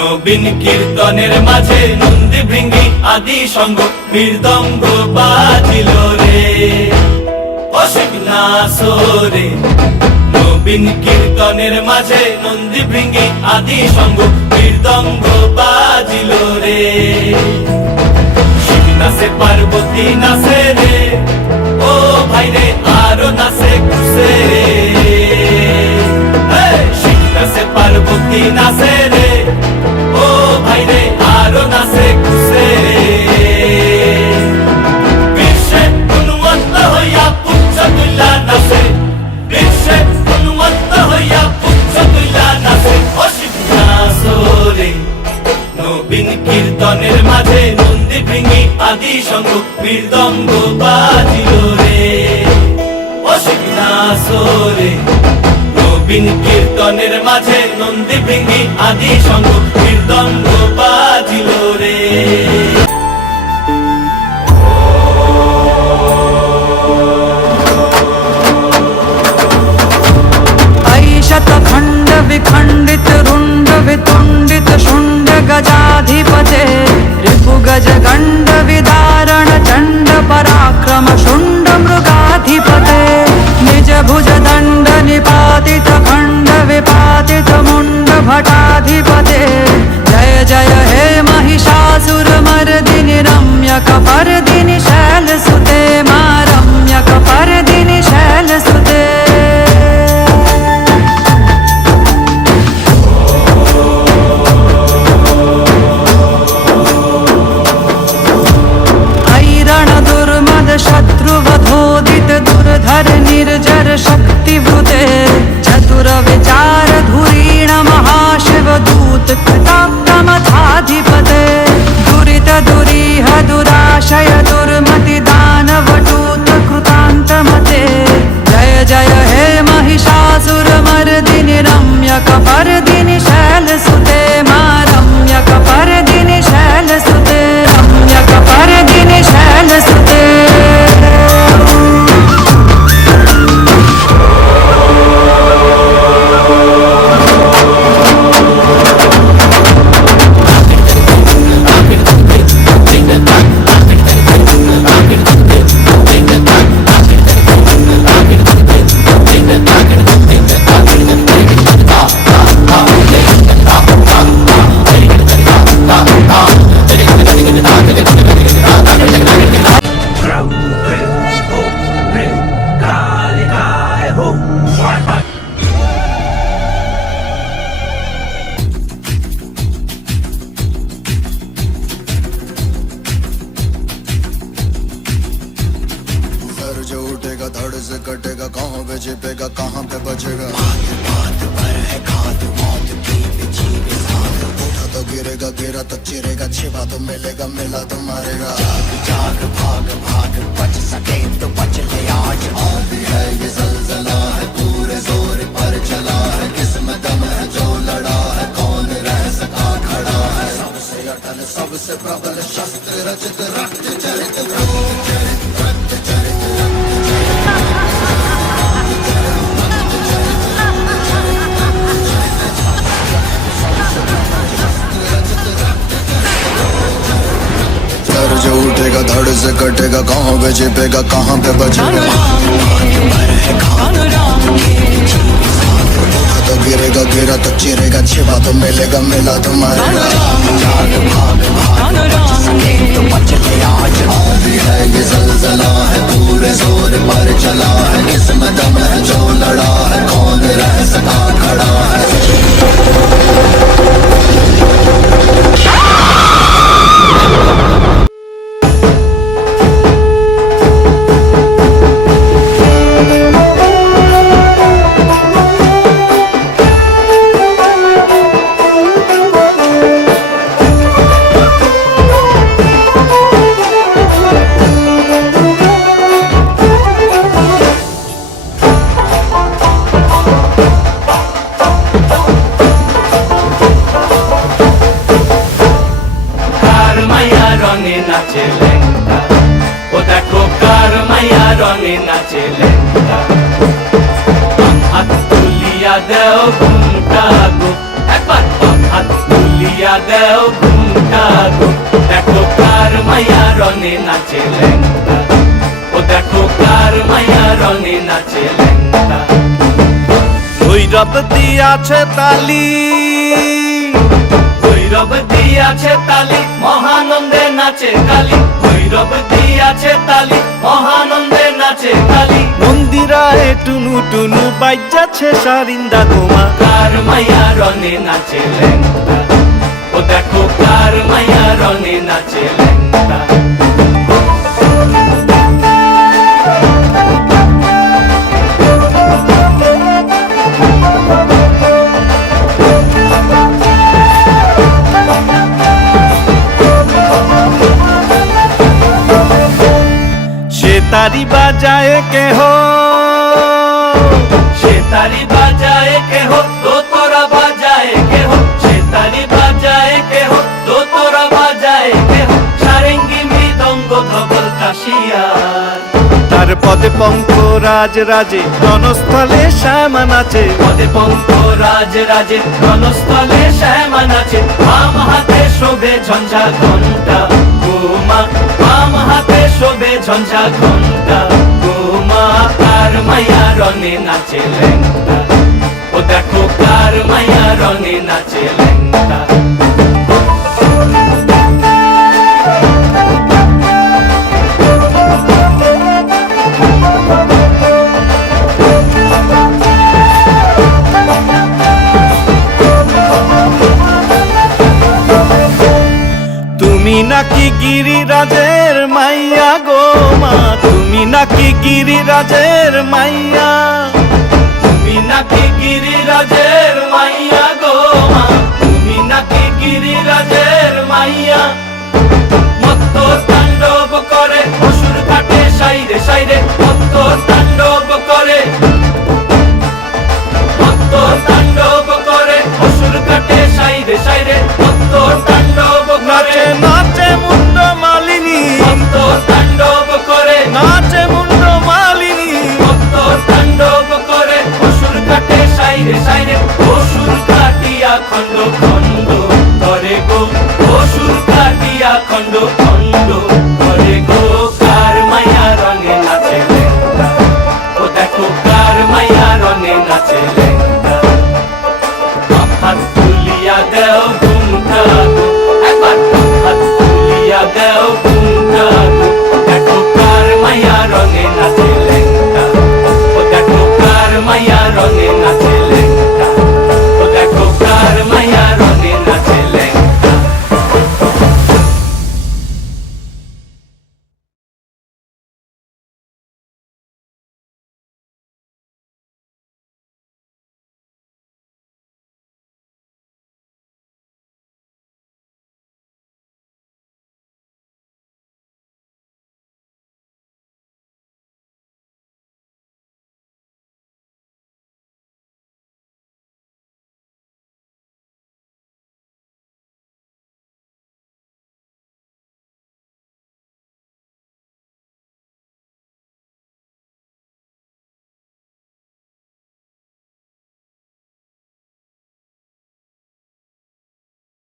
নবীন কীর্তনের মাঝে নন্দী ভৃঙ্গি আদি সঙ্গ মৃদঙ্গ বাজিল রে অসীম নাসরে। নবীন কীর্তনের মাঝে নন্দী ভৃঙ্গি আদি সঙ্গ মৃদঙ্গ বাজিল রে। শিব নাচে পার্বতী নাচে রে, ও ভাই রে আরো নাচে খুশে। শিব নাচে পার্বতী নাচে রে, ও ভাই রে আরো নাচে খুশে। বিশ্বে উন্মত্ত হইয়া পুচ্ছ তুল্লা নাচে, বিশ্বে উন্মত্ত হইয়া পুচ্ছ তুল্লা নাচে অসীম নাচরে। নবীন কীর্তনের মাঝে নন্দী ভৃঙ্গি আদি সঙ্গ মৃদঙ্গ বাজিল রে অসীম নাচরে। নবীন কীর্তনের মাঝে নন্দী ভৃঙ্গি আদি সঙ্গ মৃদঙ্গ বাজিল রে। शतखंड विखंडित रुंड वितुंडित शुंड गजाधिपते रिपु गज गंड विदारण चंड पराक्रम शुंड मृगाधिपते निज भुज दंड निपातित खंड विपातित मुंड भटाधिपते जय जय हे महिषासुर मर्दिनि रम्यक पर्दिनि शैलसुते मा रम्यक पर्दिनि शैलसुते। शत्रुवधोदित दुर्धर निर्जर शक्तिवृते चतुर विचार धुरीण महाशिव दूत कृतात्तमथाधिपते दुरित दुरीह दुराशय दुर्मति दानवटूत कृतान्तमते जय जय हे महिषासुर मर्दिनि रम्यक पर्दिनि शैलसुते मा रम्यक पर्दिनि शैलसुते रम्यक पर्दिनि शैलसुते। धड़ से कटेगा कहाँ पे छिपेगा कहाँ पे बचेगा। बात पर है खाद मौत की बिछी बिसात उठा तो गिरेगा गिरा तो चिरेगा छिपा तो मिलेगा मिला तो मारेगा। जाग जाग भाग भाग बच सके तो बच ले आज भी है ये जलजला है पूरे जोर पर चला है किस्मत दम है जो लड़ा है कौन रह सका खड़ा है। सबसे अटल सबसे प्रबल शस्त्र रचित रक्त चरित रक्त चरित जो उठेगा धड़ से कटेगा कहाँ पे छिपेगा कहाँ पे बचेगा। तो गिरेगा गिरा तो चिरेगा छिपा तो मिलेगा मिला तो मारेगा। तो बच ले आज भी है ये जलजला है पूरे जोर पर चला है किस्मत दम है जो लड़ा है कौन रह सका खड़ा है। দেও ঘুমটা গো দেখো কার মাইয়া রনে নাচে ল্যাংটা ও দেখো কার মাইয়া রনে নাচে ল্যাংটা ভৈরব দিয়াছে তালি ভৈরব দিয়াছে তালি মহানন্দে নাচে কালী ভৈরব দিয়াছে তালি মহানন্দে নাচে কালী মন্দিরায় টুনু টুনু বাজ্যাছে সারিন্দা গোমা কার মাইয়া রনে নাচে ল্যাংটা ও দেখো কার মাইয়া রনে নাচে ল্যাংটা সে তারি বাজায় কেহ সে তারি বাজায় কেহ তো তোরা বাজায় কেহ সে তারি বাজায় কেহ তো তোরা বাজায় কেহ সারেঙ্গি মৃদঙ্গ ধবল কাশিয়ার তার পদে পঙ্ক রাজ রাজে রণস্থলে শ্যামা নাচে পদে পঙ্ক রাজ রাজে রণস্থলে শ্যামা নাচে বাম হাতে শোভে ঝঞ্ঝা ঘন্টা গোমা বাম হাতে শোভে ঝঞ্ঝা ঘন্টা গোমা কার মাইয়া রনে নাচে ল্যাংটা ও দেখো কার মাইয়া রনে নাচে ল্যাংটা তুমি নাকি গিরিরাজের মাইয়া গো মা তুমি নাকি গিরিরাজের মাইয়া তুমি নাকি গিরিরাজের মাইয়া গো মা তুমি নাকি গিরিরাজের মাইয়া মত্ত তাণ্ডব করে অসুর কাটে সাইরে সাইরে মত্ত তাণ্ডব করে মত্ত তাণ্ডব করে অসুর কাটে সাইরে সাইরে মত্ত তাণ্ডব করে নাচে নাচে মুন্ড মালিনী মত্ত তাণ্ডব করে নাচে মুন্ড মালিনী মত্ত তাণ্ডব করে অসুর কাটে সাইরে সাইরে অসুর কাটিয়া খণ্ড খণ্ড